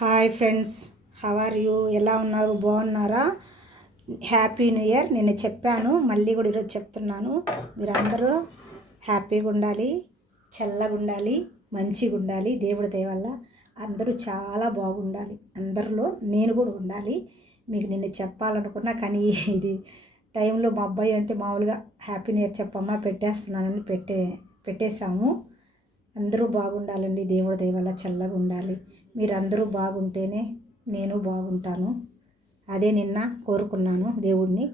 Hi friends, how are you? ఎలా ఉన్నారు? బాగున్నారా? Happy new year. నేను చెప్పాను, మళ్ళీ కూడా ఈరోజు చెప్తున్నాను. మీరు అందరూ హ్యాపీగా ఉండాలి, చల్లగా ఉండాలి, మంచిగా ఉండాలి. దేవుడి దయ వల్ల అందరూ చాలా బాగుండాలి. అందరిలో నేను కూడా ఉండాలి. మీకు నిన్న చెప్పాలనుకున్నా, కానీ ఇది టైంలో మా అబ్బాయి అంటే మామూలుగా హ్యాపీ న్యూ ఇయర్ చెప్పమ్మా పెట్టేస్తున్నానని పెట్టేశాము. అందరూ బాగుండాలండి. దేవుడి దయ వల్ల చల్లగా ఉండాలి. మీరందరూ బాగుంటేనే నేను బాగుంటాను. అదే నిన్న కోరుకున్నాను దేవుడిని.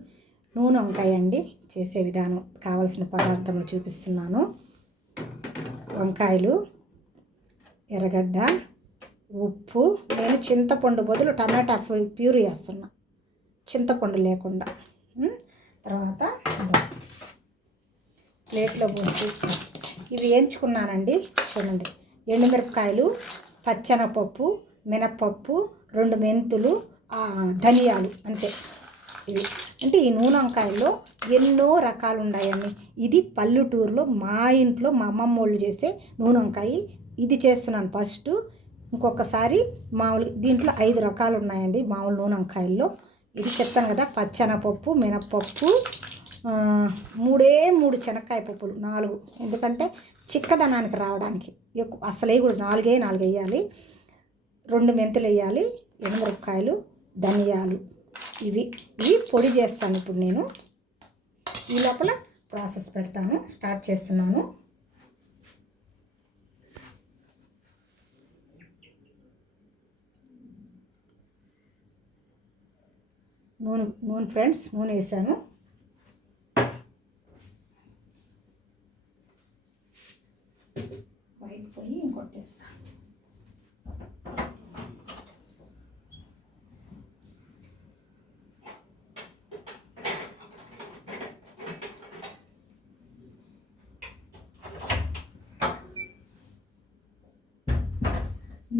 నూనె వంకాయ అండి చేసే విధానం, కావలసిన పదార్థములు చూపిస్తున్నాను. వంకాయలు, ఎర్రగడ్డ, ఉప్పు. నేను చింతపండు బదులు టమాటా ప్యూరీ వేస్తున్నా, చింతపండు లేకుండా. తర్వాత ప్లేట్లో పోసి ఇవి వేయించుకున్నానండి. చూడండి, ఎండుమిరపకాయలు, పచ్చెనపప్పు, మినప్పప్పు, 2 మెంతులు, ధనియాలు, అంతే. ఇవి అంటే ఈ నూనె వంకాయల్లో ఎన్నో రకాలు ఉన్నాయండి. ఇది పల్లెటూరులో మా ఇంట్లో మా అమ్మమ్మ వాళ్ళు చేసే నూనె వంకాయ. ఇది చేస్తున్నాను ఫస్ట్. ఇంకొకసారి మామూలు దీంట్లో 5 రకాలు ఉన్నాయండి మామూలు నూనె వంకాయల్లో. ఇది చెప్తాను కదా, పచ్చెనపప్పు, మినప్పప్పు, 3 శనక్కాయ పప్పులు, 4, ఎందుకంటే చిక్కదనానికి రావడానికి. ఎక్కువ అసలే కూడా 4 వేయాలి. 2 మెంతులు వేయాలి, ఎండుమిరపకాయలు, ధనియాలు. ఇవి పొడి చేస్తాను ఇప్పుడు నేను. ఈ లోపల ప్రాసెస్ పెడతాను, స్టార్ట్ చేస్తున్నాను. నూనె ఫ్రెండ్స్, నూనె వేసాను. వైట్ పోయి ఇంకోటి వేస్తాను.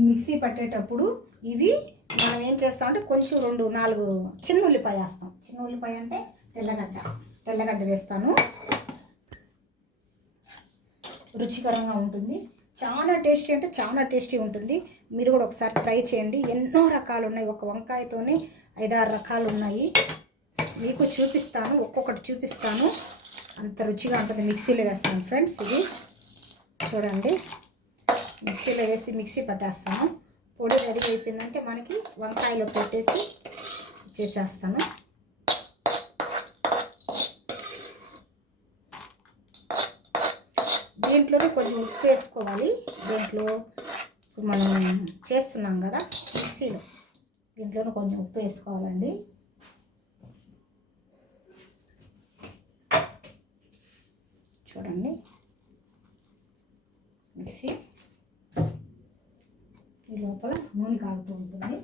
మిక్సీ పట్టేటప్పుడు ఇవి మనం ఏం చేస్తామంటే కొంచెం 2-4 చిన్న ఉల్లిపాయ వేస్తాం. చిన్న ఉల్లిపాయ అంటే తెల్లగడ్డ వేస్తాను. రుచికరంగా ఉంటుంది. చాలా టేస్టీ అంటే చాలా టేస్టీ ఉంటుంది. మీరు కూడా ఒకసారి ట్రై చేయండి. ఎన్నో రకాలు ఉన్నాయి. ఒక వంకాయతోనే 5-6 రకాలు ఉన్నాయి. మీకు చూపిస్తాను, ఒక్కొక్కటి చూపిస్తాను. అంత రుచిగా ఉంటుంది. మిక్సీలో వేస్తాను ఫ్రెండ్స్. ఇది చూడండి, మిక్సీలో వేసి మిక్సీ పట్టేస్తాను. పొడి రెడీ అయిపోయిందంటే మనకి వంకాయలో పెట్టేసి చేసేస్తాను. దీంట్లోనే కొంచెం ఉప్పు వేసుకోవాలి. దీంట్లో మనం చేస్తున్నాం కదా మిక్సీలో, దీంట్లోనే కొంచెం ఉప్పు వేసుకోవాలండి. చూడండి, మిక్సీ ఈ లోపల నూనె కాగుతూ ఉంటుంది.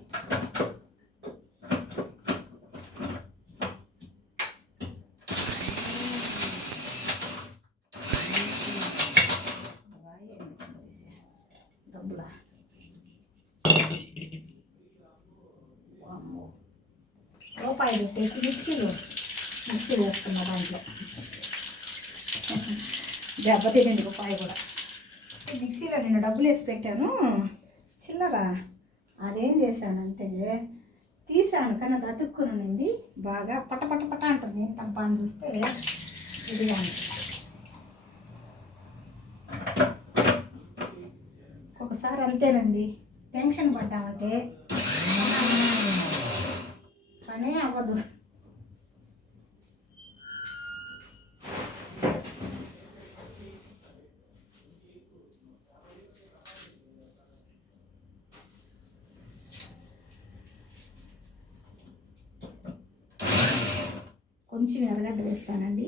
రూపాయి పెట్టేసి మిక్సీ వేస్తున్నా. దాంట్లో దెబ్బతింది రూపాయి కూడా. మిక్సీలో నేను డబ్బులు వేసి పెట్టాను చిల్లర. అదేం చేశానంటే తీసాను, కానీ అది అతుక్కునింది. బాగా పట అంటుంది. కంపాన్ని చూస్తే ఇదిగా ఒకసారి అంతేనండి, టెన్షన్ పడ్డామంటే పనే అవ్వదు. కొంచెం ఎర్రగడ్డ వేస్తానండి.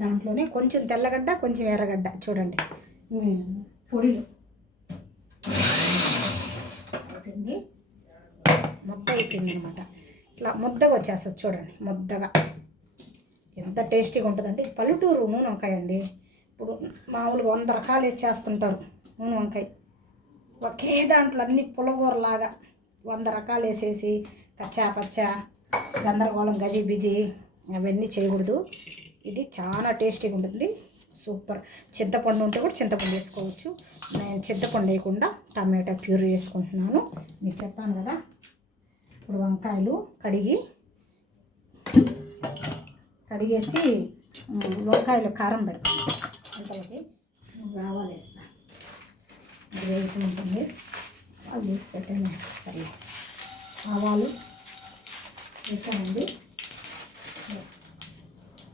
దాంట్లోనే కొంచెం తెల్లగడ్డ, కొంచెం ఎర్రగడ్డ. చూడండి, పొడిలో అయిపోయింది, ముద్ద అయిపోయింది అనమాట. ఇట్లా ముద్దగా వచ్చేస్తుంది. చూడండి, ముద్దగా ఎంత టేస్టీగా ఉంటుందండి. పల్లెటూరు నూనె వంకాయ అండి. ఇప్పుడు మామూలుగా 100 రకాలు వేసి చేస్తుంటారు నూనె వంకాయ. ఒకే దాంట్లో అన్ని పులగూరలాగా 100 రకాలు వేసేసి కచ్చా పచ్చా గందరగోళం గజిబిజి అవన్నీ చేయకూడదు. ఇది చాలా టేస్టీగా ఉంటుంది, సూపర్. చింతపండు ఉంటే కూడా చింతపండు వేసుకోవచ్చు. నేను చింతపండు వేయకుండా టమాటా ప్యూరీ వేసుకుంటున్నాను. మీకు చెప్పాను కదా. ఇప్పుడు వంకాయలు కడిగేసి వంకాయలు కారం పెడతాను. అంతలోకి ఆవాలు వేస్తాను. అది వేగుతూ ఉంటుంది. అది వేసి పెట్టాను. సరే, ఆవాలు వేసానండి.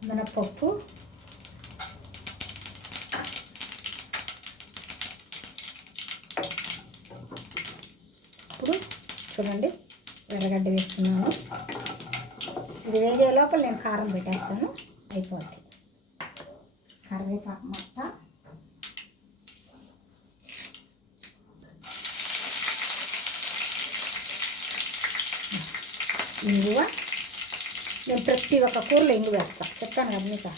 మినప్పప్పు, ఇప్పుడు చూడండి ఎర్రగడ్డ వేస్తున్నాను. ఇది వేగే లోపల నేను కారం పెట్టేస్తాను, అయిపోద్ది. కరివేపాకు మొట్ట, ఇంగువ. నేను ప్రతి ఒక్క కూరలో ఇంగు వేస్తాను, చెప్పాను కదా మీకు.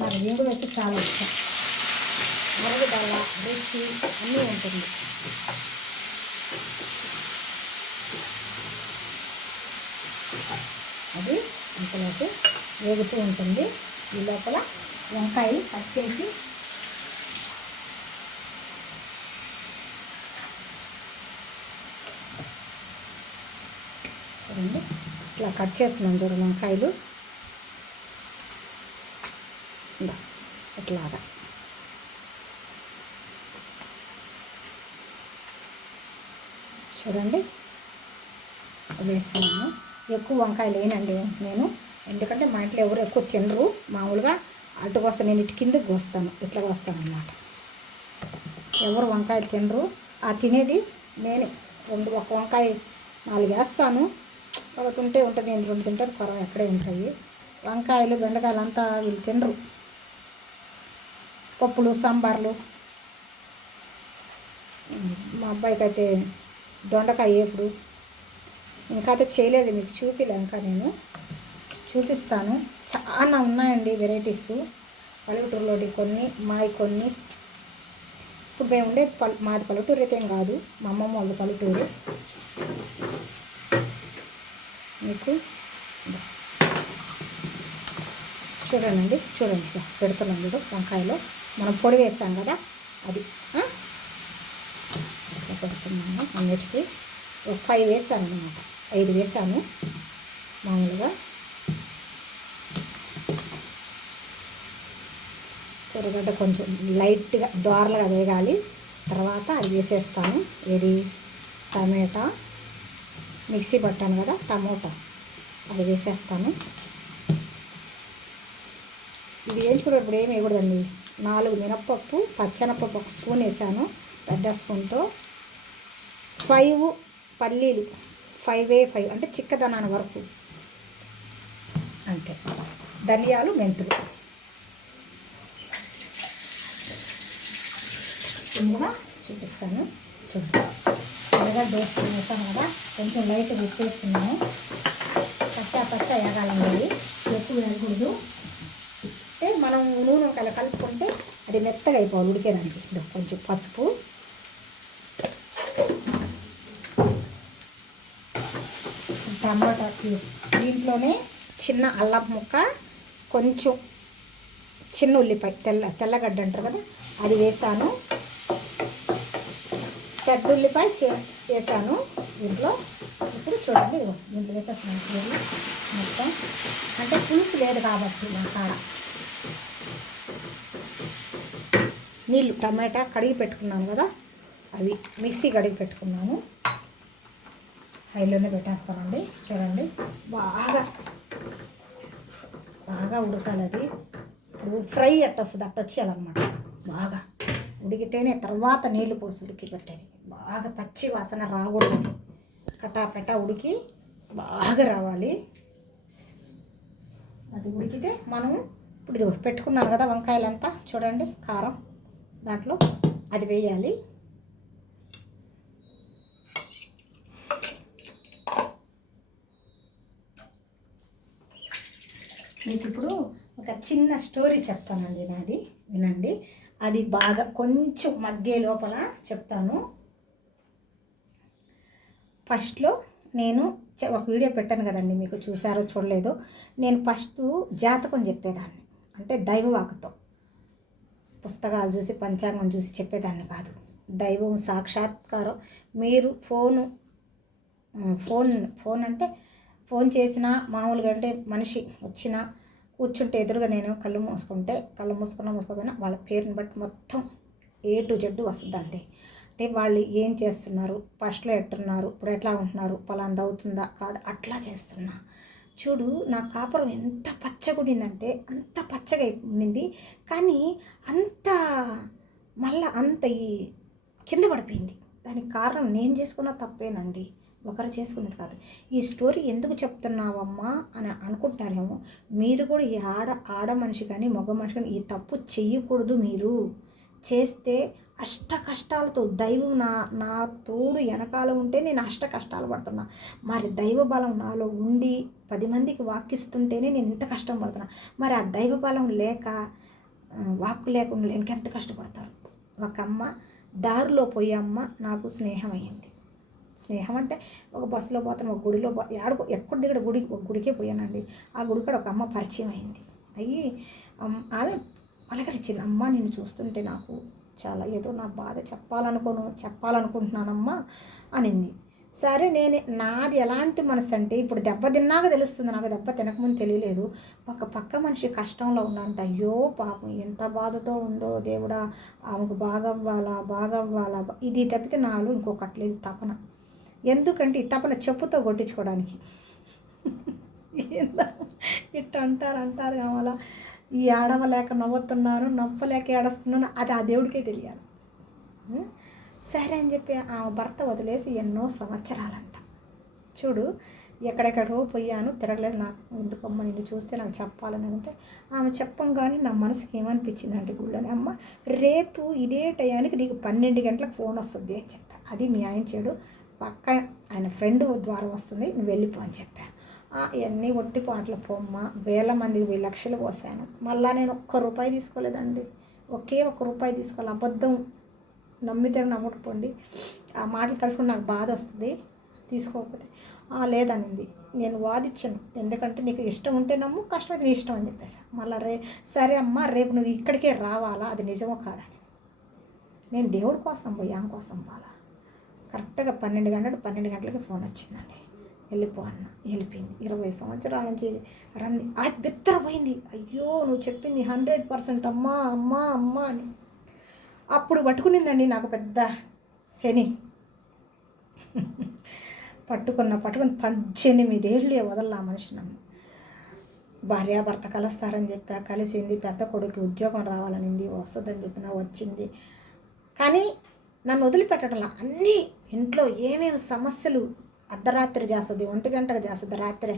నాకు ఇంగు వేస్తే చాలా ఇష్టం. మరుగుదల రుచి అన్నీ ఉంటుంది. అది ఇంతలోకి వేగుతూ ఉంటుంది. ఈ లోపల వంకాయలు కట్ చేసి చూడండి, ఇట్లా కట్ చేస్తున్నాను చూడండి. వంకాయలు ఇట్లాగా చూడండి వేస్తున్నాను. ఎక్కువ వంకాయలు వేయనండి నేను, ఎందుకంటే మా ఇంట్లో ఎవరు ఎక్కువ తినరు. మామూలుగా అటు కోస్తాను, నేను ఇటు కిందకి కోస్తాను, ఇట్లా కోస్తాను అన్నమాట. ఎవరు వంకాయలు తినరు. ఆ తినేది నేనే. ఒక వంకాయ 4 వేస్తాను. ఒకటి ఉంటే ఉంటుంది, నేను 2 తింటాను, కొరవ ఎక్కడే ఉంటాయి. వంకాయలు బెండకాయలు అంతా వీళ్ళు తినరు. పప్పులు సాంబార్లు. మా అబ్బాయికి అయితే దొండకాయ ఎప్పుడు ఇంకా అయితే చేయలేదు, మీకు చూపిలే. ఇంకా నేను చూపిస్తాను. చాలా ఉన్నాయండి వెరైటీస్. పల్లెటూరులోటి కొన్ని, మావి కొన్ని. ఇప్పుడు మేము ఉండేది మాది పల్లెటూరు అయితే ఏం కాదు, మా అమ్మమ్మ వాళ్ళ పల్లెటూరు. మీకు చూడండి పెడుతున్నాం చూడు. వంకాయలో మనం పొడి వేసాం కదా, అది ఇట్లా పెడుతున్నాను. అన్నిటికీ ఒక 5 వేసాను అన్నమాట. 5 వేసాను మామూలుగా. కూరగడ్డ కొంచెం లైట్గా దోరలుగా వేగాలి. తర్వాత అది వేసేస్తాను. ఇది టమాటా మిక్సీ పట్టాను కదా, టమోటా అది వేసేస్తాను. ఇది వేయించుకున్నప్పుడు ఏమి వేయకూడదండి. 4 మినప్పప్పు, పచ్చెనపప్పు 1 స్పూన్ వేసాను పెద్ద స్పూన్తో. 5 పల్లీలు, 5 అంటే చిక్కదనాన్ని వరకు అంటే. ధనియాలు, మెంతులు. ఇందులో చూపిస్తాను చూడండి. ఎర్రగడ్డ వేస్తాను కదా, కొంచెం లైట్ ఉప్పేస్తున్నాను. పచ్చ వేగాలండి, ఎక్కువ వేయకూడదు. అంటే మనం నూనె కలుపుకుంటే అది మెత్తగా అయిపోవాలి ఉడికేదానికి. కొంచెం పసుపు, టమాటా, దీంట్లోనే చిన్న అల్లం ముక్క, కొంచెం చిన్న ఉల్లిపాయ, తెల్లగడ్డ అంటారు కదా, అది వేసాను. పెద్ద ఉల్లిపాయ వేసాను దీంట్లో. ఇప్పుడు చూడండి, దీంట్లో వేసేస్తున్నాను మొత్తం. అంటే పులుసు లేదు కాబట్టి నా కాడ. నీళ్ళు, టమాటా కడిగి పెట్టుకున్నాను కదా, అవి మిక్సీ కడిగి పెట్టుకున్నాను. హైలోనే పెట్టేస్తానండి. చూడండి, బాగా ఉడకాలి. అది ఇప్పుడు ఫ్రై వస్తుంది, వచ్చేయాలన్నమాట. బాగా ఉడికితేనే తర్వాత నీళ్లు పోసి ఉడికి పెట్టేది. బాగా పచ్చి వాసన రాకూడదు. కటాపెటా ఉడికి బాగా రావాలి. అది ఉడికితే మనం ఇప్పుడు ఇది పెట్టుకున్నాను కదా వంకాయలంతా, చూడండి కారం దాంట్లో అది వేయాలి. మీకు ఇప్పుడు ఒక చిన్న స్టోరీ చెప్తానండి నాది, వినండి. అది బాగా కొంచెం మగ్గే లోపల చెప్తాను. ఫస్ట్లో నేను ఒక వీడియో పెట్టాను కదండి, మీకు చూసారో చూడలేదో. నేను ఫస్ట్ జాతకం చెప్పేదాన్ని. అంటే దైవవాకుతో, పుస్తకాలు చూసి పంచాంగం చూసి చెప్పేదాన్ని కాదు. దైవం సాక్షాత్కారం. మీరు ఫోన్ అంటే ఫోన్ చేసినా మామూలుగా అంటే మనిషి వచ్చినా కూర్చుంటే ఎదురుగా నేను కళ్ళు మూసుకోకపోయినా వాళ్ళ పేరుని బట్టి మొత్తం A to Z వస్తుందండి. అంటే వాళ్ళు ఏం చేస్తున్నారు, ఫస్ట్లో ఎట్టున్నారు, ఇప్పుడు ఎట్లా ఉంటున్నారు, పలాంది అవుతుందా కాదు, అట్లా చేస్తున్నా. చూడు నా కాపురం ఎంత పచ్చగుడిందంటే అంత పచ్చగా ఉండింది, కానీ అంత మళ్ళా అంత ఈ కింద పడిపోయింది. దానికి కారణం నేను చేసుకున్న తప్పేనండి, ఒకరు చేసుకున్నది కాదు. ఈ స్టోరీ ఎందుకు చెప్తున్నావమ్మా అని అనుకుంటారేమో. మీరు కూడా ఈ ఆడ మనిషి కానీ మగ మనిషి కానీ ఈ తప్పు చెయ్యకూడదు. మీరు చేస్తే అష్ట కష్టాలతో దైవం నా తోడు వెనకాల ఉంటే నేను అష్ట కష్టాలు పడుతున్నా. మరి దైవ బలం నాలో ఉండి 10 మందికి వాక్కిస్తుంటేనే నేను ఇంత కష్టం పడుతున్నా. మరి ఆ దైవ బలం లేక వాక్కు లేకుండా ఇంకెంత కష్టపడతారు. ఒక అమ్మ దారిలో పోయే అమ్మ నాకు స్నేహం అయ్యింది. స్నేహం అంటే ఒక బస్సులో పోతాను, ఒక గుడిలో ఎక్కడ దిగడ ఒక గుడికే పోయానండి. ఆ గుడి కూడా ఒక అమ్మ పరిచయం అయింది. అయ్యి ఆమె పలకరించింది. అమ్మ నిన్ను చూస్తుంటే నాకు చాలా ఏదో నా బాధ చెప్పాలనుకుంటున్నానమ్మా అనింది. సరే నాది ఎలాంటి మనసు అంటే ఇప్పుడు దెబ్బ తిన్నాక తెలుస్తుంది. నాకు దెబ్బ తినకముందు తెలియలేదు. ఒక పక్క మనిషి కష్టంలో ఉన్నారంట. అయ్యో పాపం ఎంత బాధతో ఉందో దేవుడా, ఆమెకు బాగవ్వాలా ఇది తప్పితే నాలో ఇంకొకట్లేదు తపన. ఎందుకంటే ఈ తపన చెప్పుతో కొట్టించుకోవడానికి. ఇట్ట అంటారు కావాలా. ఈ ఆడవలేక నవ్వుతున్నాను, నవ్వలేక ఏడుస్తున్నాను, అది ఆ దేవుడికే తెలియాలి. సరే అని చెప్పి ఆ భర్త వదిలేసి ఎన్నో సంవత్సరాలంట. చూడు ఎక్కడెక్కడో పోయాను, తిరగలేదు. నాకు ఎందుకమ్మ నిన్ను చూస్తే నాకు చెప్పాలని అంటే ఆమె చెప్పంగానే నా మనసుకి ఏమనిపించిందంటే గుళ్ళని, అమ్మ రేపు ఇదే టయానికి నీకు 12 గంటలకు ఫోన్ వస్తుంది అని చెప్పాను. అది మీ ఆయన చెడు పక్క ఆయన ఫ్రెండ్ ద్వారా వస్తుంది, నువ్వు వెళ్ళిపో అని చెప్పాను. ఇవన్నీ ఒట్టి పాటలు పోమ్మ. 1000 మందికి 1000 లక్షలు పోసాను. మళ్ళీ నేను ₹1 తీసుకోలేదండి. ఒకే ₹1 తీసుకోవాలి. అబద్ధం నమ్మితే నమ్మకపోండి. ఆ మాటలు తలుచుకుని నాకు బాధ వస్తుంది తీసుకోకపోతే. లేదనింది. నేను వాదిచ్చాను, ఎందుకంటే నీకు ఇష్టం ఉంటే నమ్ము, కష్టమైతే నీ ఇష్టం అని చెప్పేసి. మళ్ళీ సరే అమ్మ రేపు నువ్వు ఇక్కడికే రావాలా, అది నిజమో కాదని. నేను దేవుడి కోసం పోయి ఆమె కోసం పోవాలా. కరెక్ట్గా 12 గంటలకి ఫోన్ వచ్చిందండి. వెళ్ళిపో అన్న. వెళ్ళిపోయింది. 20 సంవత్సరాల నుంచి రన్ని అది బెత్తరపోయింది. అయ్యో నువ్వు చెప్పింది 100% అమ్మా అని. అప్పుడు పట్టుకునిందండి నాకు పెద్ద శని. పట్టుకుని 18 ఏళ్ళు వదలలా మనిషి నన్ను. భార్యాభర్త కలుస్తారని చెప్పా, కలిసింది. పెద్ద కొడుకు ఉద్యోగం రావాలనింది, వస్తుందని చెప్పిన వచ్చింది. కానీ నన్ను వదిలిపెట్టడంలా. అన్నీ ఇంట్లో ఏమేమి సమస్యలు, అర్ధరాత్రి చేస్తుంది, 1 గంటకు చేస్తుంది, రాత్రి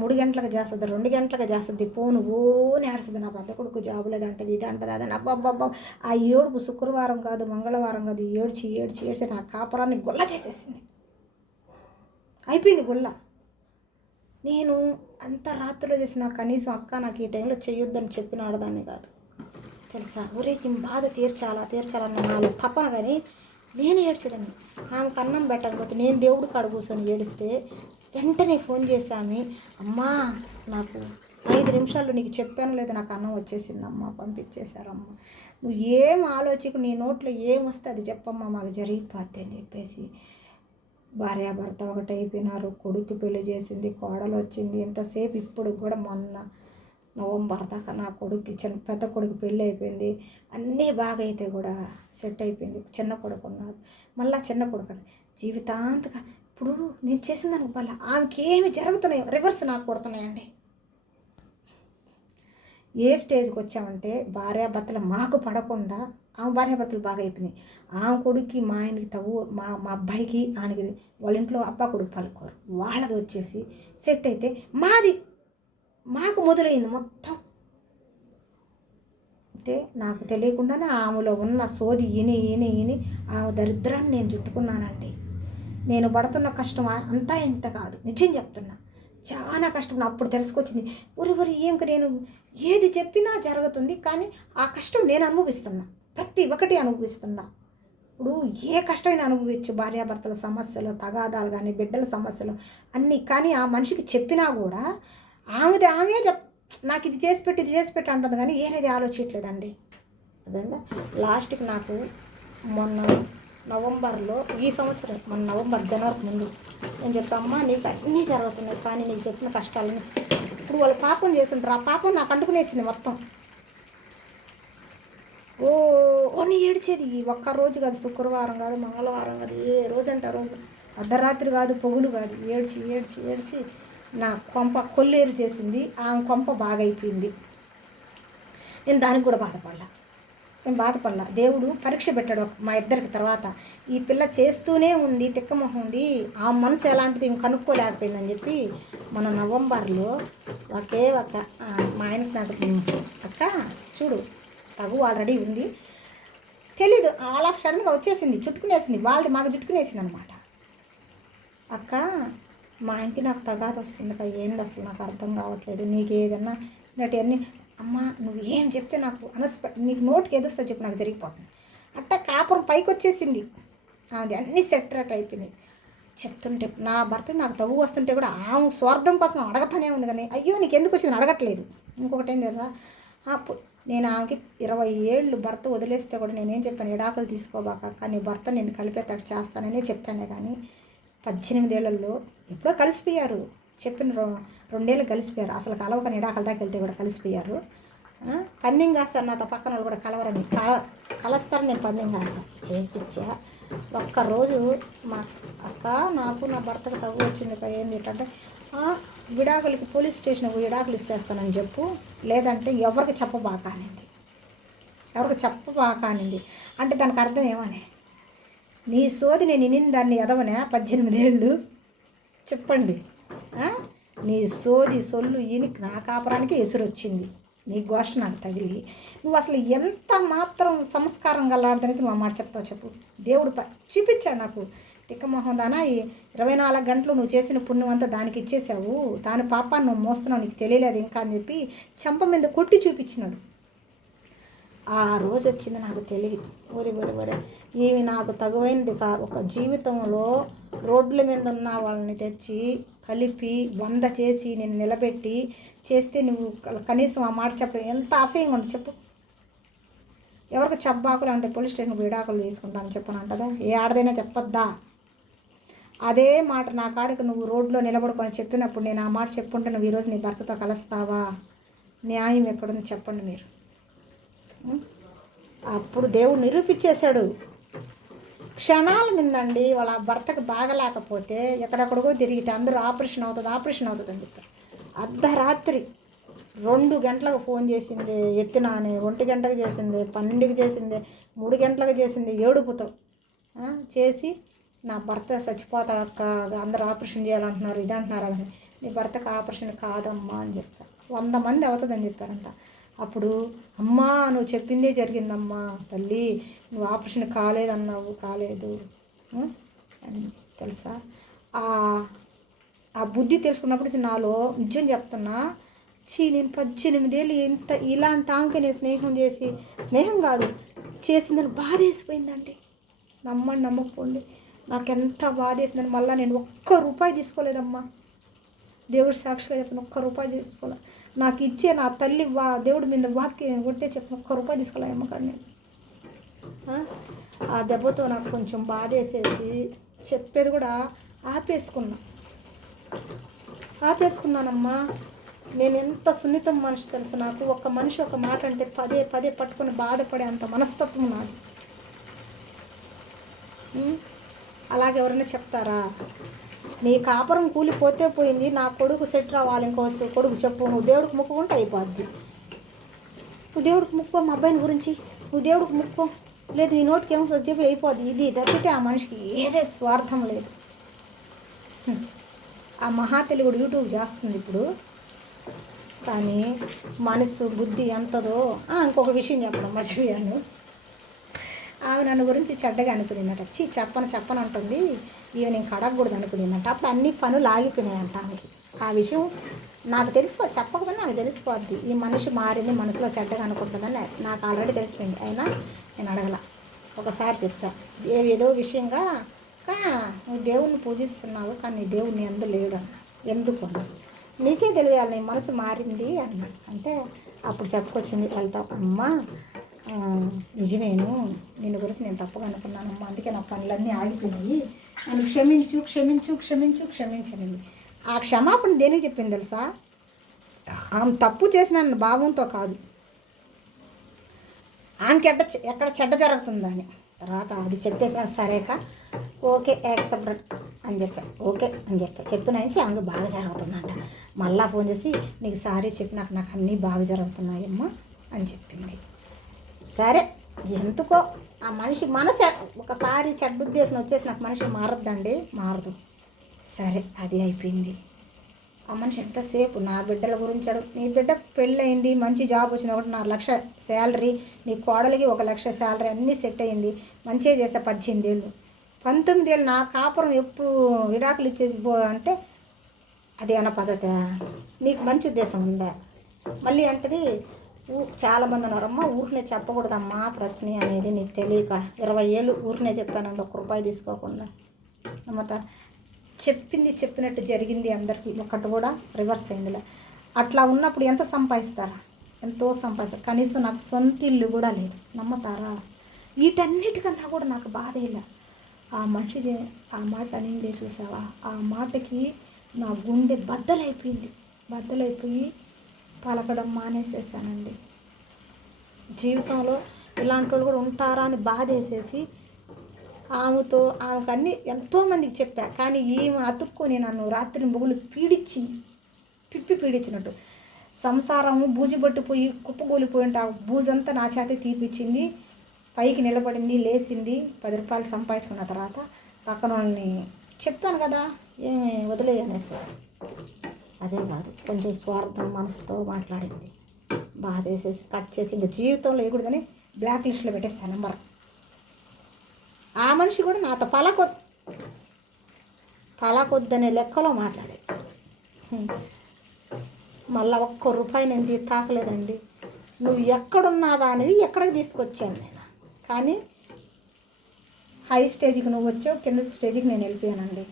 3 గంటలకు చేస్తుంది, 2 గంటలకు చేస్తుంది, ఫోను నేడుస్తుంది. నా పెద్ద కొడుకు జాబు లేదంటది, ఇది అంటది, అదని అబ్బబ్బబ్బా. ఆ ఏడుపు శుక్రవారం కాదు మంగళవారం కాదు, ఏడ్చి నా కాపురాన్ని గుల్ల చేసేసింది. అయిపోయింది గుల్ల. నేను అంత రాత్రిలో చేసిన కనీసం అక్క నాకు ఈ టైంలో చేయొద్దని చెప్పిన ఆడదాన్ని కాదు తెలుసా. ఊరికి బాధ తీర్చాలన్న నాలో తపన, కానీ నేను ఏడ్చదని. ఆమెకు అన్నం పెట్టకపోతే నేను దేవుడి కాడ కూర్చొని ఏడిస్తే వెంటనే ఫోన్ చేశామి, అమ్మా నాకు 5 నిమిషాల్లో నీకు చెప్పాను లేదా, నాకు అన్నం వచ్చేసిందమ్మా, పంపించేశారమ్మా, నువ్వు ఏం ఆలోచకు, నీ నోట్లో ఏం వస్తే అది చెప్పమ్మా, మాకు జరిగిపోద్ది అని చెప్పేసి. భార్యాభర్త ఒకటైపోయినారు. కొడుకు పెళ్లి చేసింది, కోడలు వచ్చింది. ఎంతసేపు ఇప్పుడు కూడా మొన్న నవంబర్ దాకా నా కొడుకు పెద్ద కొడుకు పెళ్ళి అయిపోయింది. అన్నీ బాగా అయితే కూడా సెట్ అయిపోయింది. చిన్న కొడుకు ఉన్నాడు. మళ్ళీ చిన్న కొడుకు జీవితాంతగా ఇప్పుడు నేను చేసిన దానికి వల్ల ఆమెకి ఏమి జరుగుతున్నాయో రివర్స్ నాకు కొడుతున్నాయండి. ఏ స్టేజ్కి వచ్చామంటే భార్యాభర్తలు మాకు పడకుండా ఆమె భార్యాభర్తలు బాగా అయిపోయినాయి. ఆమె కొడుక్కి మా ఆయనకి మా అబ్బాయికి ఆయనకి వాళ్ళ ఇంట్లో అబ్బా కొడుకు పలుకోరు, వాళ్ళది వచ్చేసి సెట్ అయితే మాకు మొదలైంది మొత్తం. అంటే నాకు తెలియకుండానే ఆమెలో ఉన్న సోది ఈని ఆమె దరిద్రాన్ని నేను చుట్టుకున్నానండి. నేను పడుతున్న కష్టం అంతా ఇంత కాదు, నిజం చెప్తున్నా, చాలా కష్టం. అప్పుడు తెలుసుకొచ్చింది, ఏంక నేను ఏది చెప్పినా జరుగుతుంది, కానీ ఆ కష్టం నేను అనుభవిస్తున్నా, ప్రతి ఒక్కటి అనుభవిస్తున్నా. ఇప్పుడు ఏ కష్టమైనా అనుభవించు, భార్యాభర్తల సమస్యలు, తగాదాలు కానీ బిడ్డల సమస్యలు అన్నీ. కానీ ఆ మనిషికి చెప్పినా కూడా ఆమె నాకు ఇది చేసి పెట్టి అంటుంది కానీ ఏనేది ఆలోచించట్లేదండి. అదేందా లాస్ట్కి నాకు మొన్న నవంబర్లో ఈ సంవత్సరం మొన్న నవంబర్ జనవరికి ముందు నేను చెప్పామ్మా నీకు అన్నీ జరుగుతున్నాయి కానీ నీకు చెప్పిన కష్టాలని ఇప్పుడు వాళ్ళు పాపం చేస్తుంటారు. ఆ పాపం నాకు అంటుకునేసింది మొత్తం. ఓని ఏడ్చేది ఒక్క రోజు కాదు, శుక్రవారం కాదు, మంగళవారం కాదు, ఏ రోజు అంటే ఆ రోజు, అర్ధరాత్రి కాదు, పొగులు కాదు, ఏడ్చి నా కొంప కొల్లేరు చేసింది. ఆమె కొంప బాగా అయిపోయింది. నేను దానికి కూడా బాధపడలా. దేవుడు పరీక్ష పెట్టాడు మా ఇద్దరికి. తర్వాత ఈ పిల్ల చేస్తూనే ఉంది, తిక్కమొహం ఉంది, ఆ మనసు ఎలాంటిది కనుక్కోలేకపోయిందని చెప్పి మన నవంబర్లో మా ఆయనకి నాకు అక్క చూడు తగు ఆల్రెడీ ఉంది, తెలీదు ఆల్ ఆఫ్ సడన్గా వచ్చేసింది, చుట్టుకునేసింది, వాళ్ళది మాకు చుట్టుకునేసింది అనమాట. అక్క మా ఆయనకి నాకు తగాదు వస్తుంది అక్క, ఏంది అసలు నాకు అర్థం కావట్లేదు, నీకు ఏదన్నా ఇలాంటి అన్నీ అమ్మ నువ్వు ఏం చెప్తే నాకు నీకు నోటికి ఏదొస్తా చెప్పి నాకు జరిగిపోతుంది. అట్టా కాపురం పైకి వచ్చేసింది, అది అన్నీ సెటరేట్ అయిపోయినాయి. చెప్తుంటే నా భర్త నాకు తగు వస్తుంటే కూడా ఆమె స్వార్థం కోసం అడగతానే ఉంది కానీ అయ్యో నీకు ఎందుకు వచ్చింది అడగట్లేదు. ఇంకొకటి ఏం కదా నేను ఆమెకి 20 ఏళ్ళు భర్త వదిలేస్తే కూడా నేనేం చెప్పాను, ఎడాకులు తీసుకోబాక కానీ భర్త నేను కలిపేటట్టు చేస్తాననే చెప్పానే. కానీ 18 ఏళ్లలో ఎప్పుడో కలిసిపోయారు, చెప్పిన 2 ఏళ్ళు కలిసిపోయారు. అసలు కలవకని ఎడాకల దాకా వెళ్తే కూడా కలిసిపోయారు. పందెం కాస్తారు నాతో పక్కన వాళ్ళు కూడా కలవరని కలుస్తారని నేను పందెం కాసా చేసిపించా. ఒక్కరోజు మా అక్క నాకు నా భర్తకు తగ్గు వచ్చింది ఏంది ఏంటంటే విడాకులకి పోలీస్ స్టేషన్కి విడాకులు ఇచ్చేస్తానని చెప్పు, లేదంటే ఎవరికి చెప్పబాక అనింది. అంటే దానికి అర్థం ఏమని, నీ సోది నేను ఇనింది దాన్ని ఎదవనే 18 ఏళ్ళు చెప్పండి, నీ సోది సొల్లు ఈయన నా కాపురానికి ఎసురు వచ్చింది, నీ గోష్ఠ నాకు తగిలి నువ్వు అసలు ఎంత మాత్రం సంస్కారం గలాడదనేది మా మాట చెప్తావు చెప్పు. దేవుడు చూపించాడు నాకు తిక్కమోహం దానా, ఈ 24 గంటలు నువ్వు చేసిన పుణ్యం అంతా దానికి ఇచ్చేసావు, దాని పాపాన్ని నువ్వు మోస్తున్నావు, నీకు తెలియలేదు ఇంకా అని చెప్పి చెంప మీద కొట్టి చూపించినాడు. ఆ రోజు వచ్చింది నాకు తెలివి. ఒరే ఏమి నాకు తగువైంది ఒక జీవితంలో రోడ్ల మీద ఉన్న వాళ్ళని తెచ్చి కలిపి 100 చేసి నేను నిలబెట్టి చేస్తే నువ్వు కనీసం ఆ మాట చెప్పడం ఎంత అసహ్యంగా ఉంటుంది చెప్పు. ఎవరికి చెప్పాకులు అంటే పోలీస్ స్టేషన్కి విడాకులు తీసుకుంటాను చెప్పను అంటదా? ఏ ఆడదైనా చెప్పొద్దా? అదే మాట నా కాడికి నువ్వు రోడ్లో నిలబడుకొని చెప్పినప్పుడు నేను ఆ మాట చెప్పుంటే నువ్వు ఈరోజు నీ భర్తతో కలుస్తావా? న్యాయం ఎక్కడుంది చెప్పండి మీరు. అప్పుడు దేవుడు నిరూపించేశాడు. క్షణాల మిందండి వాళ్ళ భర్తకు బాగలేకపోతే ఎక్కడెక్కడికో తిరిగితే అందరూ ఆపరేషన్ అవుతుంది అని చెప్పారు. అర్ధరాత్రి 2 గంటలకు ఫోన్ చేసింది, ఎత్తినా అని 1 గంటకు చేసింది, 12కి చేసింది, 3 గంటలకు చేసింది, ఏడుపుతో చేసి నా భర్త చచ్చిపోతాడు అక్క, అందరూ ఆపరేషన్ చేయాలంటున్నారు, ఇదంటున్నారు అని. నీ భర్తకు ఆపరేషన్ కాదమ్మా అని చెప్పారు. 100 మంది అవుతుందని చెప్పారంట. అప్పుడు అమ్మా నువ్వు చెప్పిందే జరిగిందమ్మా తల్లి, నువ్వు ఆపరేషన్ కాలేదు అని తెలుసా. ఆ బుద్ధి తెలుసుకున్నప్పుడు నాలో నిజం చెప్తున్నా, నేను 18 ఏళ్ళు ఇలాంటి ఆమెకి నేను స్నేహం కాదు చేసిందని బాధ వేసిపోయిందండి. నమ్మకపోండి నాకెంత బాధ వేసిందని. మళ్ళీ నేను ₹1 తీసుకోలేదమ్మా, దేవుడు సాక్షిగా చెప్పిన ₹1 తీసుకోలే. నాకు ఇచ్చే నా తల్లి దేవుడి మీద వాక్యం కొట్టే చెప్పిన ₹1 తీసుకోలేమ్మా. కానీ నేను ఆ దెబ్బతో నాకు కొంచెం బాధ వేసేసి చెప్పేది కూడా ఆపేసుకున్నానమ్మా. నేను ఎంత సున్నితం మనిషి తెలుసు నాకు. ఒక మనిషి ఒక మాట అంటే పదే పట్టుకొని బాధపడే అంత మనస్తత్వం నాది. అలాగే ఎవరైనా చెప్తారా? నీ కాపురం కూలిపోతే పోయింది, నా కొడుకు సెట్ రావాలి, ఇంకో కొడుకు చెప్పు, నువ్వు దేవుడికి మొక్కుకుంటే అయిపోద్ది. నువ్వు దేవుడికి మొక్కుకో, మా అబ్బాయిని గురించి నువ్వు దేవుడికి మొక్కుకో, లేదు నీ నోటికి ఏమో చెప్పి అయిపోద్ది. ఇది తప్పితే ఆ మనిషికి ఏదే స్వార్థం లేదు. ఆ మహా తెలుగుడు యూట్యూబ్ చేస్తుంది ఇప్పుడు, కానీ మనసు బుద్ధి ఎంతదో. ఇంకొక విషయం చెప్పడం మర్చిపోయాను. ఆమె నన్ను గురించి చెడ్డగా అనుకునిందట. చెప్పను అంటుంది, ఈవినింగ్ కడగకూడదు అనుకునిందంట. అప్పుడు అన్ని పనులు ఆగిపోయినాయంట ఆమెకి. ఆ విషయం నాకు చెప్పకపోయినా నాకు తెలిసిపోద్ది, ఈ మనిషి మారింది, మనసులో చెడ్డగా అనుకుంటుందని నాకు ఆల్రెడీ తెలిసిపోయింది. అయినా నేను అడగల. ఒకసారి చెప్పా, ఏదో విషయంగా నువ్వు దేవుణ్ణి పూజిస్తున్నావు కానీ దేవుణ్ణి లేడు అన్న. ఎందుకు? నీకే తెలియాలి నీ మనసు మారింది అన్న. అంటే అప్పుడు చెప్పుకొచ్చింది వాళ్ళతో, అమ్మ నిజమేను, నిన్ను గురించి నేను తప్పుగా అనుకున్నానమ్మా, అందుకే నా పనులన్నీ ఆగిపోయినాయి, నన్ను క్షమించు క్షమించు క్షమించు క్షమించనింది. ఆ క్షమాపణ దేనికి చెప్పింది తెలుసా? ఆమె తప్పు చేసిన భావంతో కాదు, ఆమెకి ఎక్కడ చెడ్డ జరుగుతుందని. తర్వాత అది చెప్పేసిన సరేక ఓకే యాక్సెప్ట్ అని ఓకే అని చెప్పిన నుంచి ఆమెకు బాగా జరుగుతుందంట. మళ్ళీ ఫోన్ చేసి నీకు సారీ చెప్పినాక నాకు అన్నీ బాగా జరుగుతున్నాయమ్మా అని చెప్పింది. సరే, ఎందుకో ఆ మనిషి మనసు ఒకసారి చెడ్డ ఉద్దేశం వచ్చేసి నాకు మనిషి మారద్దండి, మారదు. సరే, అది అయిపోయింది. ఆ మనిషి ఎంతసేపు నా బిడ్డల గురించి నీ బిడ్డకు పెళ్ళయింది, మంచి జాబ్ వచ్చిన ఒకటి 4 లక్షల శాలరీ, నీ కోడలికి 1 లక్ష శాలరీ, అన్నీ సెట్ అయింది, మంచిగా చేసా. 18 ఏళ్ళు 19 ఏళ్ళు నా కాపురం ఎప్పుడు విడాకులు ఇచ్చేసి అంటే అది అన్న పద్ధతి? నీకు మంచి ఉద్దేశం ఉందా? మళ్ళీ అంటది చాలామంది ఉన్నారమ్మా, ఊరినే చెప్పకూడదమ్మా ప్రశ్న అనేది నీకు తెలియక 20 ఏళ్ళు ఊరినే చెప్పానండి, 1 రూపాయి తీసుకోకుండా. నమ్మతా? చెప్పింది చెప్పినట్టు జరిగింది, అందరికీ ఒక్కటి కూడా రివర్స్ అయిందిలే. అట్లా ఉన్నప్పుడు ఎంత సంపాదిస్తారా? ఎంతో సంపాదిస్తారు. కనీసం నాకు సొంత ఇల్లు కూడా లేదు, నమ్మతారా? వీటన్నిటికన్నా కూడా నాకు బాధ ఇలా ఆ మనిషి ఆ మాట అనిందే చూసావా, ఆ మాటకి నా గుండె బద్దలైపోయి పలకడం మానేసేసానండి. జీవితంలో ఇలాంటి వాళ్ళు కూడా ఉంటారా అని బాధ వేసేసి ఆమెకు అన్నీ ఎంతోమందికి చెప్పా, కానీ ఈమె అతుక్కొని నన్ను రాత్రి మొగులు పీడించినట్టు సంసారము బూజు పట్టిపోయి కుప్పగూలిపోయింటే ఆ బూజంతా నా చేతే తీపిచ్చింది. పైకి నిలబడింది, లేచింది, 10 రూపాయలు సంపాదించుకున్న తర్వాత పక్కన వాళ్ళని చెప్పాను కదా ఏమి వదిలేయనేసి. అదే కాదు, కొంచెం స్వార్థం మనసుతో మాట్లాడింది. బాధ వేసేసి కట్ చేసి ఇంకా జీవితంలో వేయకూడదని బ్లాక్ లిస్ట్లో పెట్టేస్తాను నెంబర్. ఆ మనిషి కూడా నాతో పలకొద్దనే లెక్కలో మాట్లాడేసి మళ్ళీ 1 రూపాయి నేను తాకలేదండి. నువ్వు ఎక్కడున్నా దానివి ఎక్కడికి తీసుకొచ్చాను నేను, కానీ హై స్టేజ్కి నువ్వు వచ్చావు, కింద స్టేజ్కి నేను వెళ్ళిపోయానండి.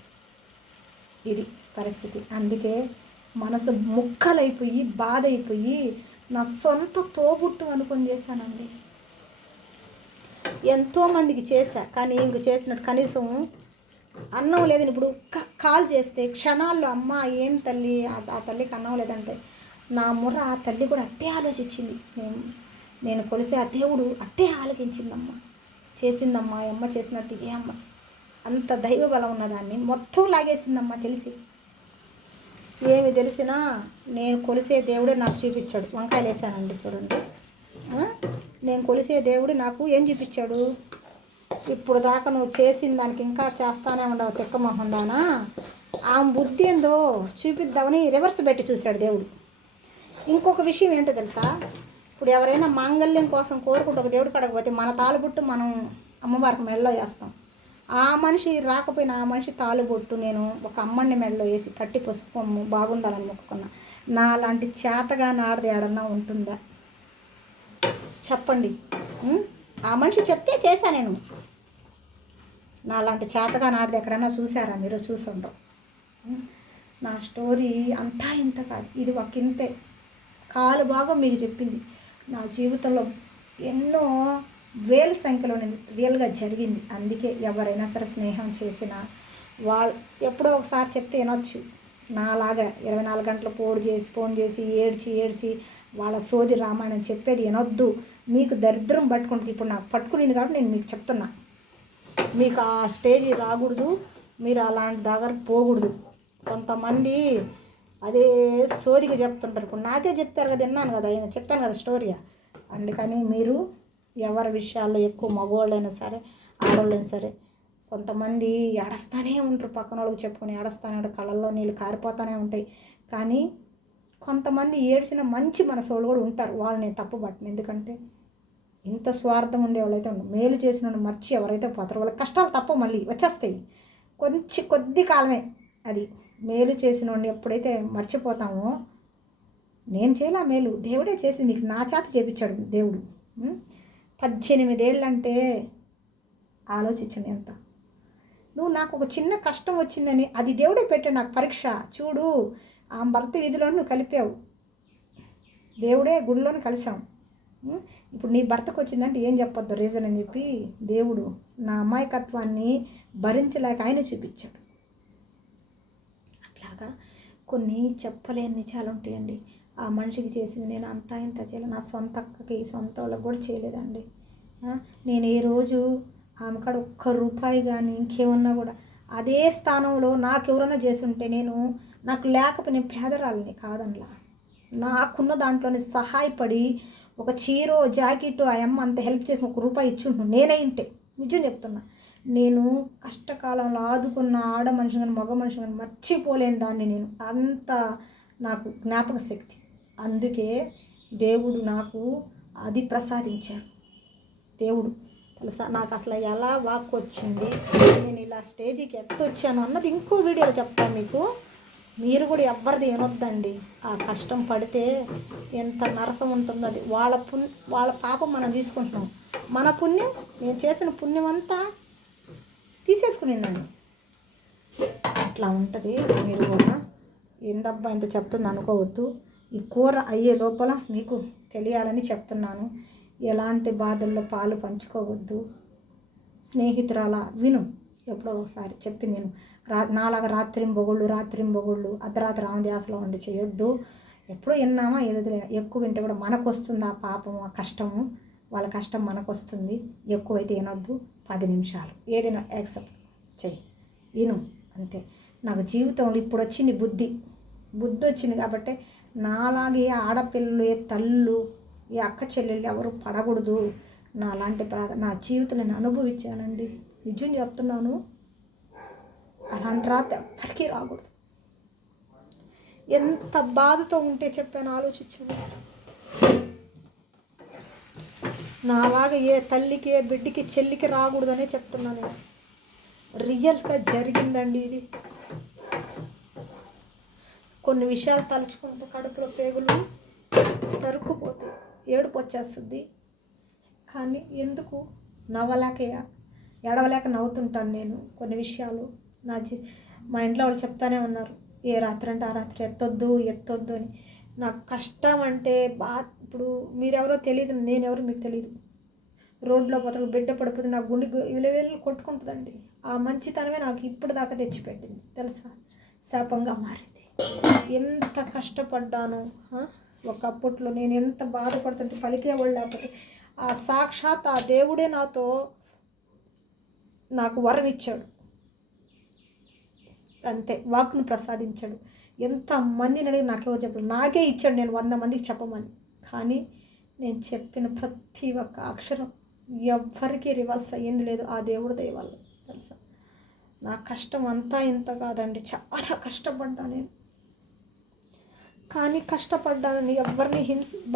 ఇది పరిస్థితి. అందుకే మనసు ముక్కలైపోయి బాధ అయిపోయి నా సొంత తోబుట్టు అనుకొని చేశానండి. ఎంతోమందికి చేశా, కానీ ఇంక చేసినట్టు కనీసం అన్నం లేదని ఇప్పుడు కాల్ చేస్తే క్షణాల్లో అమ్మ ఏం తల్లి, ఆ తల్లికి అన్నం లేదంటే నా ముర్ర ఆ తల్లి కూడా అట్టే ఆలోచించింది. నేను కొలిసే ఆ దేవుడు అట్టే ఆలోచించిందమ్మా, చేసిందమ్మా అమ్మ చేసినట్టు. ఏ అమ్మ అంత దైవ బలం ఉన్నదాన్ని మొత్తం లాగేసిందమ్మా. ఏమి తెలిసినా నేను కొలిసే దేవుడే నాకు చూపించాడు. వంకాయలు వేసానండి చూడండి, నేను కొలిసే దేవుడు నాకు ఏం చూపించాడు? ఇప్పుడు దాకా నువ్వు చేసిన దానికి ఇంకా చేస్తానే ఉండవు తిక్క మొహందానా, ఆ బుద్ధి ఏందో చూపిద్దామని రివర్స్ పెట్టి చూశాడు దేవుడు. ఇంకొక విషయం ఏంటో తెలుసా? ఇప్పుడు ఎవరైనా మాంగళ్యం కోసం కోరుకుంటూ ఒక దేవుడు కడగపోతే మన తాలుబొట్టు మనం అమ్మవారికి మెడలో వేస్తాం. ఆ మనిషి రాకపోయినా ఆ మనిషి తాలుబొట్టు నేను ఒక అమ్మని మెడలో వేసి కట్టి పసుపు బాగుండాలని మొక్కుకున్నా. నా లాంటి చేతగా నాడది ఏడన్నా ఉంటుందా చెప్పండి? ఆ మనిషి చెప్తే చేశా నేను. నా లాంటి చేతగా నాడది ఎక్కడైనా చూసారా మీరు? చూసుండవు. నా స్టోరీ అంతా ఇంత కాదు, ఇది ఒక ఇంతే కాలు భాగం మీకు చెప్పింది. నా జీవితంలో ఎన్నో వేల సంఖ్యలో నేను రియల్గా జరిగింది. అందుకే ఎవరైనా సరే స్నేహం చేసిన వాళ్ళు ఎప్పుడో ఒకసారి చెప్తే వినొచ్చు. నాలాగా 24 గంటలు ఫోన్ చేసి ఏడ్చి వాళ్ళ సోది రామాయణం చెప్పేది వినొద్దు. మీకు దరిద్రం పట్టుకుంటుంది. ఇప్పుడు నాకు పట్టుకునేది కాబట్టి నేను మీకు చెప్తున్నా. మీకు ఆ స్టేజ్ రాకూడదు, మీరు అలాంటి దగ్గరకు పోకూడదు. కొంతమంది అదే సోదిగా చెప్తుంటారు. ఇప్పుడు నాకే చెప్పారు కదా, విన్నాను కదా, చెప్పాను కదా స్టోరీ. అందుకని మీరు ఎవరి విషయాల్లో ఎక్కువ మగవాళ్ళైనా సరే ఆడవాళ్ళైనా సరే కొంతమంది ఏడస్తానే ఉంటారు, పక్కన వాళ్ళకి చెప్పుకొని ఏడస్తానే ఉంటారు, కళ్ళల్లో నీళ్ళు కారిపోతూనే ఉంటాయి. కానీ కొంతమంది ఏడ్చిన మంచి మనసోళ్ళు కూడా ఉంటారు, వాళ్ళు నేను తప్పు పట్టను. ఎందుకంటే ఇంత స్వార్థం ఉండేవాళ్ళు అయితే ఉండరు. మేలు చేసిన మర్చి ఎవరైతే పోతారో వాళ్ళ కష్టాలు తప్ప మళ్ళీ వచ్చేస్తాయి. కొద్ది కాలమే అది. మేలు చేసిన వాడిని ఎప్పుడైతే మర్చిపోతామో, నేను చేయలే మేలు, దేవుడే చేసి నీకు నా చేత చేపించాడు దేవుడు. 18 ఏళ్ళు అంటే ఆలోచించండి ఎంత. నువ్వు నాకు ఒక చిన్న కష్టం వచ్చిందని అది దేవుడే పెట్టాడు నాకు పరీక్ష. చూడు ఆమె భర్త విధిలో నువ్వు కలిపావు, దేవుడే గుడిలోని కలిసాం. ఇప్పుడు నీ భర్తకు వచ్చిందంటే ఏం చెప్పొద్దు రీజన్ అని చెప్పి దేవుడు నా అమాయకత్వాన్ని భరించలేక ఆయన చూపించాడు. అట్లాగా కొన్ని చెప్పలేని నిజాలు ఉంటాయండి. ఆ మనిషికి చేసింది నేను అంతా ఇంత చేయలేదు, నా సొంత అక్కకి సొంత వాళ్ళకి కూడా చేయలేదండి. నేను ఏ రోజు ఆమె కాడ ఒక్క రూపాయి కానీ ఇంకేమన్నా కూడా అదే స్థానంలో నాకు ఎవరైనా చేస్తుంటే నాకు లేకపోతే నేను పేదరాలని కాదనలా, నాకున్న దాంట్లోనే సహాయపడి ఒక చీరో జాకెట్ ఆ అమ్మ అంత హెల్ప్ చేసి ₹1 ఇచ్చి ఉంటాను నేనే ఇంటే. నిజం చెప్తున్నా, నేను కష్టకాలంలో ఆదుకున్న ఆడ మనిషి కానీ మగ మనిషి కానీ మర్చిపోలేని దాన్ని నేను, అంత నాకు జ్ఞాపక శక్తి. అందుకే దేవుడు నాకు అది ప్రసాదించారు. దేవుడు తెలుసా, నాకు అసలు ఎలా వాక్ వచ్చింది, నేను ఇలా స్టేజీకి ఎట్టొచ్చాను అన్నది ఇంకో వీడియోలో చెప్తాను మీకు. మీరు కూడా ఎవరిది వినొద్దండి. ఆ కష్టం పడితే ఎంత నరకం ఉంటుందో అది. వాళ్ళ పాపం మనం తీసుకుంటున్నాం, మన పుణ్యం నేను చేసిన పుణ్యం అంతా తీసేసుకునేదాన్ని. అట్లా ఉంటుంది. మీరు కూడా ఏందబ్బా ఇంత చెప్తుంది అనుకోవద్దు. ఈ కూర అయ్యే లోపల మీకు తెలియాలని చెప్తున్నాను. ఎలాంటి బాధల్లో పాలు పంచుకోవద్దు. స్నేహితురాల విను, ఎప్పుడో ఒకసారి చెప్పింది నేను. నాలాగా రాత్రింబొగుళ్ళు అర్ధరాత్రి రామధ్యాసలో ఉండి చేయొద్దు. ఎప్పుడో విన్నామా ఏదో ఎక్కువ వింటే కూడా మనకు వస్తుంది ఆ పాపము, ఆ కష్టము. వాళ్ళ కష్టం మనకు వస్తుంది. ఎక్కువైతే వినొద్దు. 10 నిమిషాలు ఏదైనా యాక్సెప్ట్ చెయ్యి, విను, అంతే. నాకు జీవితంలో ఇప్పుడు వచ్చింది బుద్ధి వచ్చింది కాబట్టి నాలాగే ఆడపిల్లలు, ఏ తల్లు, ఏ అక్క చెల్లెళ్ళు ఎవరు పడకూడదు. నాలాంటి నా జీవితంలో నేను అనుభవించానండి. నిజం చెప్తున్నాను. అలాంటి రాత్రి ఎప్పటికీ రాకూడదు. ఎంత బాధతో ఉంటే చెప్పాను, ఆలోచించాను. నాలాగా ఏ తల్లికి ఏ బిడ్డకి చెల్లికి రాకూడదనే చెప్తున్నాను నేను. రియల్గా జరిగిందండి ఇది. కొన్ని విషయాలు తలుచుకుంటే కడుపులో పేగులు తరుక్కుపోతాయి, ఏడుపు వచ్చేస్తుంది. కానీ ఎందుకు ఏడవలేక నవ్వుతుంటాను నేను. కొన్ని విషయాలు మా ఇంట్లో వాళ్ళు చెప్తానే ఉన్నారు, ఏ రాత్రి అంటే ఆ రాత్రి ఎత్తొద్దు అని. నాకు కష్టం అంటే ఇప్పుడు మీరెవరో తెలియదు, నేనెవరో మీకు తెలియదు. రోడ్లో పోతే బిడ్డ పడిపోతే నాకు గుండె విలువేళ్ళు కొట్టుకుంటుందండి. ఆ మంచితనమే నాకు ఇప్పటిదాకా తెచ్చిపెట్టింది తెలుసా, శాపంగా మారింది. ఎంత కష్టపడ్డాను ఒకప్పట్లో. నేను ఎంత బాధపడుతుంటే పలికేవాళ్ళు లేకపోతే ఆ సాక్షాత్ ఆ దేవుడే నాకు వరం ఇచ్చాడు. అంతే, వాక్కును ప్రసాదించాడు. ఎంతమందిని అడిగి నాకేవో చెప్పాడు, నాకే ఇచ్చాడు నేను 100 మందికి చెప్పమని. కానీ నేను చెప్పిన ప్రతి ఒక్క అక్షరం ఎవ్వరికీ రివర్స్ అయ్యింది లేదు, ఆ దేవుడు దయ వల్ల తెలుసా. నా కష్టం అంతా ఇంత కాదండి, చాలా కష్టపడ్డా నేను. కానీ కష్టపడ్డానని ఎవరిని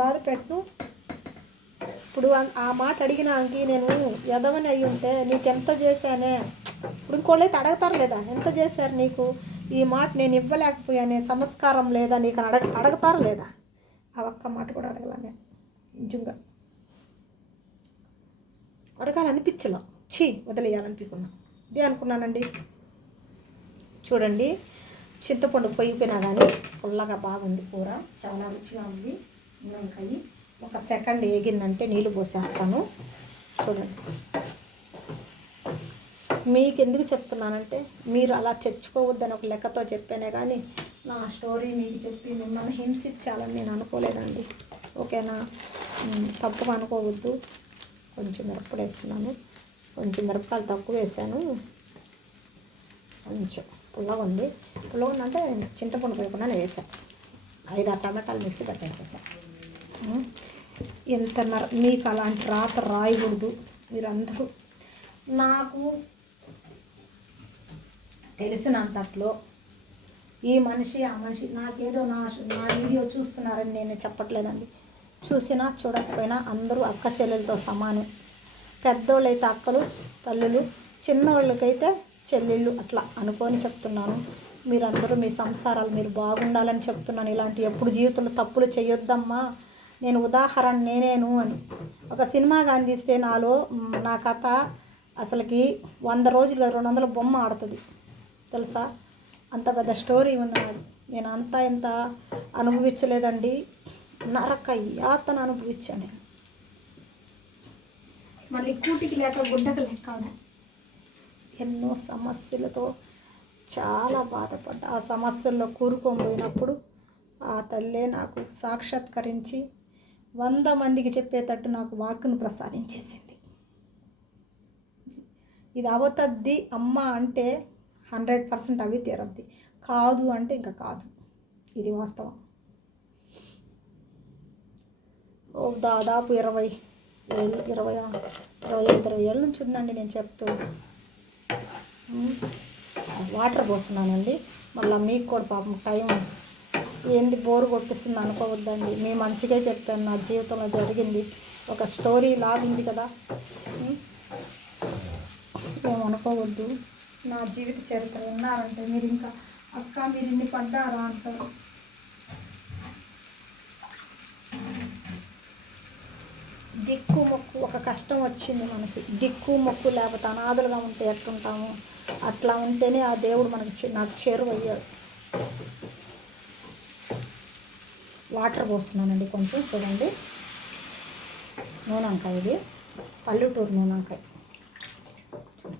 బాధ పెట్టను. ఇప్పుడు ఆ మాట అడిగినాకి నేను ఎదవని అయ్యి ఉంటే నీకెంత చేశానే, ఇప్పుడు ఇంకోళ్ళైతే అడగతారు లేదా, ఎంత చేశారు నీకు, ఈ మాట నేను ఇవ్వలేకపోయానే, సంస్కారం లేదా నీకు అడగతారు లేదా. ఆ ఒక్క మాట కూడా అడగలా నేను. నిజంగా అడగాలనిపించలా, వదిలేయాలనిపించుకున్నా. ఇదే అనుకున్నానండి. చూడండి, చింతపండు పొయ్యిపోయినా కానీ పుల్లగా బాగుంది కూర, చాలా రుచిగా ఉంది. మునక్కాయ 1 సెకండ్ ఏగిందంటే నీళ్ళు పోసేస్తాను. చూడండి, మీకు ఎందుకు చెప్తున్నానంటే మీరు అలా తెచ్చుకోవద్దని ఒక లెక్కతో చెప్పానే కానీ నా స్టోరీ మీకు చెప్పి మిమ్మల్ని హింసించాలని నేను అనుకోలేదండి. ఓకేనా, తప్పుగా అనుకోవద్దు. కొంచెం మిరప్పొడి వేస్తున్నాను, కొంచెం మిరపకాయలు తక్కువ వేసాను. కొంచెం పుల్లగా ఉంది అంటే చింతపండు పోయకుండా వేసాను. 5-6 టమాటాలు మిక్సీ కట్టేసేసాను. ఎంత మీకు అలాంటి రాత రాయకూడదు. మీరందరూ నాకు తెలిసినంతట్లో ఈ మనిషి ఆ మనిషి నాకేదో నా వీడియో చూస్తున్నారని నేను చెప్పట్లేదండి. చూసినా చూడకపోయినా అందరూ అక్క చెల్లెలతో సమానం. పెద్దోళ్ళైతే అక్కలు తల్లులు, చిన్నోళ్ళకైతే చెల్లెళ్ళు, అట్లా అనుకొని చెప్తున్నాను. మీరందరూ మీ సంసారాలు మీరు బాగుండాలని చెప్తున్నాను. ఇలాంటి ఎప్పుడు జీవితంలో తప్పులు చేయొద్దమ్మా, నేను ఉదాహరణ నేనేను అని. ఒక సినిమా కానీ తీస్తే నా కథ అసలుకి 100 రోజులు 200 బొమ్మ ఆడుతుంది తెలుసా. అంత పెద్ద స్టోరీ ఉంది నాది. నేను అంతా ఇంత అనుభవించలేదండి, నరక యాతన అనుభవించాను నేను. మళ్ళీ కూటికి లేక గుడ్డకు లేక ఎన్నో సమస్యలతో చాలా బాధపడ్డా. ఆ సమస్యల్లో కూరుకొని పోయినప్పుడు ఆ తల్లే నాకు సాక్షాత్కరించి 100 మందికి చెప్పేటట్టు నాకు వాక్కును ప్రసాదించేసింది. ఇది అవుతుంది అమ్మ అంటే 100% అవి తీరద్ది, కాదు అంటే ఇంకా కాదు. ఇది వాస్తవం. దాదాపు 20 ఏళ్ళు 25 ఏళ్ళ నుంచి ఉందండి నేను చెప్తూ. వాటర్ పోస్తున్నానండి. మళ్ళీ మీకు కూడా పాపం టైం ఏంది బోరు కొట్టిస్తుంది అనుకోవద్దండి. మీ మంచిగా చెప్పాను, నా జీవితంలో జరిగింది ఒక స్టోరీ లాగుంది కదా, ఏమనుకోవద్దు. నా జీవిత చరిత్ర విన్నారంటే మీరు ఇంకా అక్క మీరు ఇన్ని పడ్డారా అంటారు. దిక్కు మొక్కు ఒక కష్టం వచ్చింది మనకి, దిక్కు మొక్కు లేకపోతే అనాథలుగా ఉంటే ఎట్లుంటాము, అట్లా ఉంటేనే ఆ దేవుడు నాకు చేరువయ్యాడు. వాటర్ పోస్తున్నానండి కొంచెం, చూడండి. నూనె వంకాయ, ఇది పల్లెటూరు నూనె వంకాయ.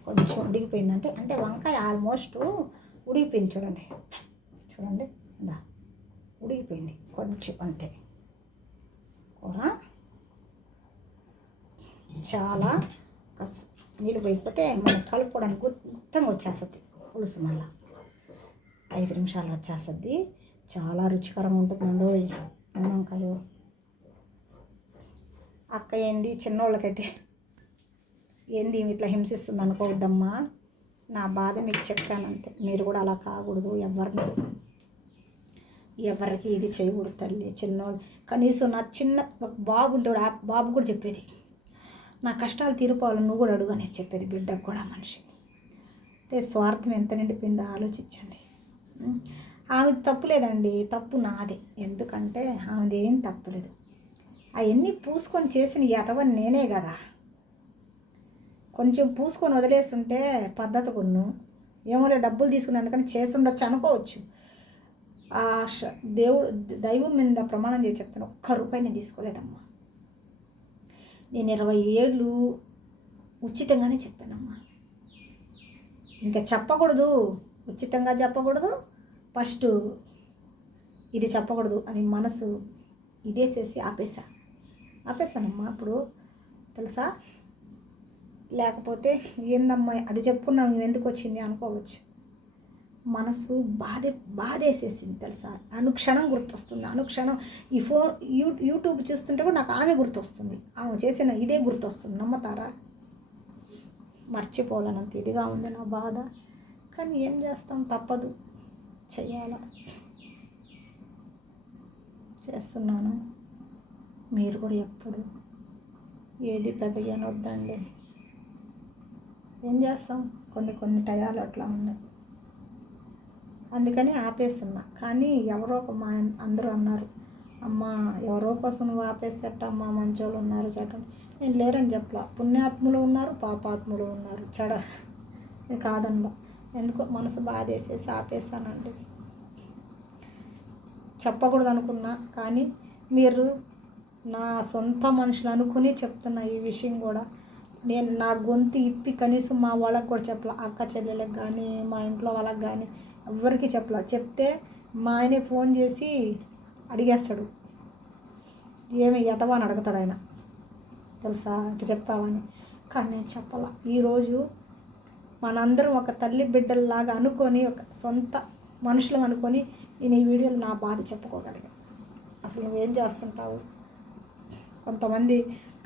కొంచెం ఉడికిపోయిందంటే అంటే వంకాయ ఆల్మోస్ట్ ఉడికిపోయింది. చూడండి దా ఉడికిపోయింది కొంచెం అంతే. కూర చాలా నీళ్ళు పోయిపోతే మనం కలుపుకోవడానికి గుత్తంగా వచ్చేస్తుంది పులుసు. మళ్ళీ 5 నిమిషాలు వచ్చేస్తుంది. చాలా రుచికరంగా ఉంటుందండి నూనె వంకాయలు. అక్క ఏంది చిన్నోళ్ళకైతే ఏంది ఇట్లా హింసిస్తుంది అనుకోవద్దమ్మా, నా బాధ మీకు చెప్పాను అంతే. మీరు కూడా అలా కాకూడదు, ఎవరికి ఇది చేయకూడదు తల్లి. చిన్నోళ్ళు కనీసం నా చిన్న బాబు ఉంటాడు, ఆ బాబు కూడా చెప్పేది నా కష్టాలు తీరిపోవాలని నువ్వు కూడా అడుగు అనేది చెప్పేది బిడ్డకు కూడా. మనిషి అంటే స్వార్థం ఎంత నిండిపోయిందో ఆలోచించండి. ఆమెది తప్పు లేదండి, తప్పు నాదే. ఎందుకంటే ఆమెది ఏం తప్పులేదు. అవన్నీ పూసుకొని చేసిన ఎతవని నేనే కదా. కొంచెం పూసుకొని వదిలేస్తుంటే పద్ధతి కొన్ను ఏమోలే డబ్బులు తీసుకుని అందుకని చేసి ఉండొచ్చు అనుకోవచ్చు. ఆ దైవం మీద ప్రమాణం చేసి చెప్తాను, ₹1 నేను తీసుకోలేదమ్మా. నేను 20 ఏళ్ళు ఉచితంగానే చెప్పానమ్మా. ఇంకా చెప్పకూడదు, ఉచితంగా చెప్పకూడదు, ఫస్ట్ ఇది చెప్పకూడదు అని మనసు ఇదేసేసి ఆపేసానమ్మా. అప్పుడు తెలుసా, లేకపోతే ఏందమ్మా అది చెప్పుకున్నాం ఎందుకు వచ్చింది అనుకోవచ్చు. మనసు బాధేసేసింది తెలుసా. అనుక్షణం గుర్తొస్తుంది, అనుక్షణం ఈ యూట్యూబ్ చూస్తుంటే కూడా నాకు ఆమె గుర్తొస్తుంది, ఆమె చేసిన ఇదే గుర్తొస్తుంది. నమ్మతారా? మర్చిపోలేనంత ఇదిగా ఉంది నా బాధ. కానీ ఏం చేస్తాం, తప్పదు, చెయ్యాలా, చేస్తున్నాను. మీరు కూడా ఎప్పుడు ఏది పెద్దగా అనొద్దండి. ఏం చేస్తాం, కొన్ని టయాలు అట్లా ఉన్నాయి, అందుకని ఆపేస్తున్నా. కానీ ఎవరో అందరూ అన్నారు, అమ్మ ఎవరో కోసం నువ్వు ఆపేస్తేటమ్మా, మంచోళ్ళు ఉన్నారు చెడ్డ. నేను లేరని చెప్పలా, పుణ్యాత్ములు ఉన్నారు, పాపాత్ములు ఉన్నారు, నేను కాదనలా. ఎందుకో మనసు బాధేసేసి ఆపేసానండి. చెప్పకూడదు అనుకున్నా, కానీ మీరు నా సొంత మనుషులు అనుకుని చెప్తున్నా ఈ విషయం కూడా. నేను నా గొంతు ఇప్పి కనీసం మా వాళ్ళకి కూడా చెప్పలా, అక్క చెల్లెలకు కానీ మా ఇంట్లో వాళ్ళకి కానీ ఎవరికి చెప్పలా. చెప్తే మా ఆయనే ఫోన్ చేసి అడిగేస్తాడు, ఏమి ఎతవా అని అడుగుతాడు ఆయన, తెలుసా ఇటు చెప్పావని. కానీ నేను చెప్పాలా. ఈరోజు మనందరం ఒక తల్లి బిడ్డల్లాగా అనుకొని, ఒక సొంత మనుషులు అనుకొని నేను ఈ వీడియోలో నా బాధ చెప్పుకోగలిగా. అసలు నువ్వేం చేస్తుంటావు, కొంతమంది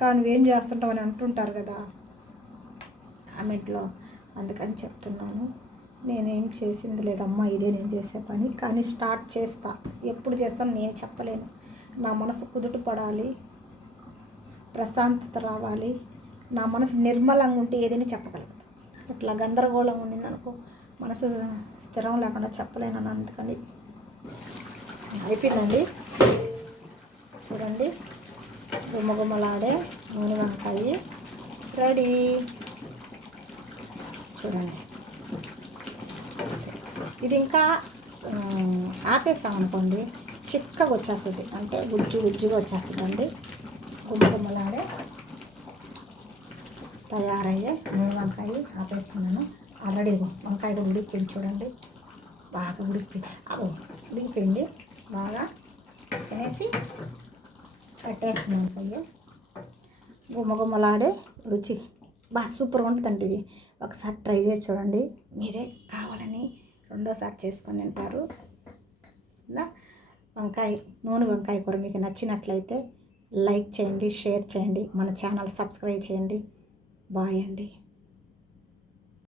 కానీ నువ్వేం చేస్తుంటావు అని అంటుంటారు కదా కామెంట్లో. అందుకని చెప్తున్నాను, నేనేం చేసింది లేదమ్మా, ఇదే నేను చేసే పని. కానీ స్టార్ట్ చేస్తా, ఎప్పుడు చేస్తాను నేను చెప్పలేను. నా మనసు కుదుట పడాలి, ప్రశాంతత రావాలి, నా మనసు నిర్మలంగా ఉంటే ఏదైనా చెప్పగలుగుతాను. ఇట్లా గందరగోళంగా ఉండింది అనుకో, మనసు స్థిరం లేకుండా చెప్పలేను. అందుకని అయిపోయిందండి. చూడండి, గుమ్మగుమ్మలాడే నూనె వంకాయ రెడీ. చూడండి, ఇది ఇంకా ఆపేస్తాం అనుకోండి చిక్కగా వచ్చేస్తుంది, అంటే గుజ్జుగా వచ్చేస్తుంది అండి. గుమ్మలాడే తయారయ్యే నూనె వంకాయ ఆపేస్తున్నాను. ఆల్రెడీ వంకాయ ఉడికిపోయింది చూడండి, బాగా ఉడికిపోయింది బాగా. తినేసి కట్టేస్తున్నాను వంకాయ. గుమ్మలాడే రుచి బాగా సూపర్గా ఉంటుందండి ఇది. ఒకసారి ట్రై చేసి చూడండి, మీరే కావాలని రెండోసారి చేసుకొని తింటారు. నూనె వంకాయ కూర మీకు నచ్చినట్లయితే లైక్ చేయండి, షేర్ చేయండి, మన ఛానల్ సబ్స్క్రైబ్ చేయండి. బాయ్ అండి.